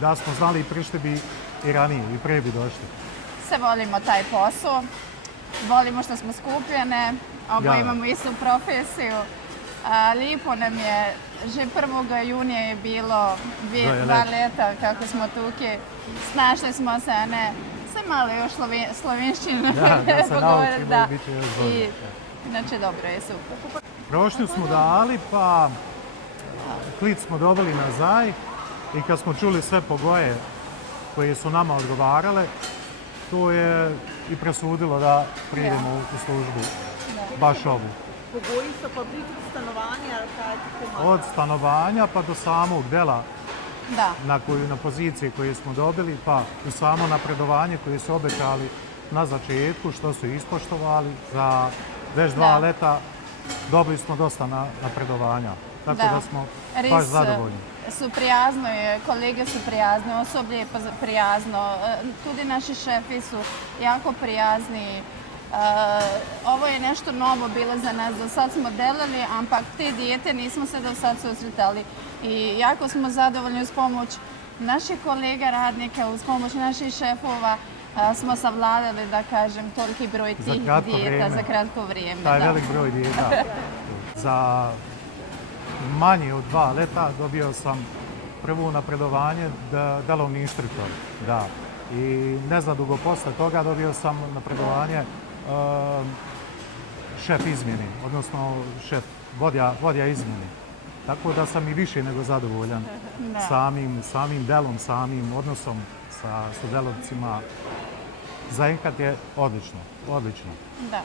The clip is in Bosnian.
da smo znali prišli bi i ranije, i prije bi došli. Sve volimo taj posao, volimo što smo skupljene, imamo istu profesiju. Lijepo nam je, že 1. junija je bilo 2 leta kako smo tuki, snašli smo se, ne, sve malo još slovenščinu pogovoriti, da. I, znači dobro je, super. Prošli smo dali, pa klic smo dobili nazaj i kad smo čuli sve pogoje koje su nama odgovarale, to je i presudilo da prijedemo u službu, baš ovu. Pogoji so pa bili tudi stanovanja, ali kaj ti pomaga? Od stanovanja pa do samog dela na poziciji koje smo dobili, pa u samo napredovanje koje su obećali na začetku, što su ispoštovali. Za već 2 leta dobili smo dosta napredovanja, tako da smo baš zadovoljni. Su prijazno, kolege su prijazne, osoblje je prijazno, tudi naši šefi su jako prijazni. Ovo je nešto novo bilo za nas, do sad smo delali, ampak te dijete nismo se do sad susretali i jako smo zadovoljni uz pomoć naših kolega radnika, uz pomoć naših šefova smo savladali, da kažem, toliki broj tih dijeta za kratko vrijeme. Taj velik broj dijeta. Za manje od 2 leta dobio sam prvo napredovanje delovni instruktor. Da. I nezadugo posle toga dobio sam napredovanje šef izmjene, odnosno šef vodja izmjene. Tako da sam i više nego zadovoljan samim delom, samim odnosom sa sudelovcima. Za Enkat je odlično. Da.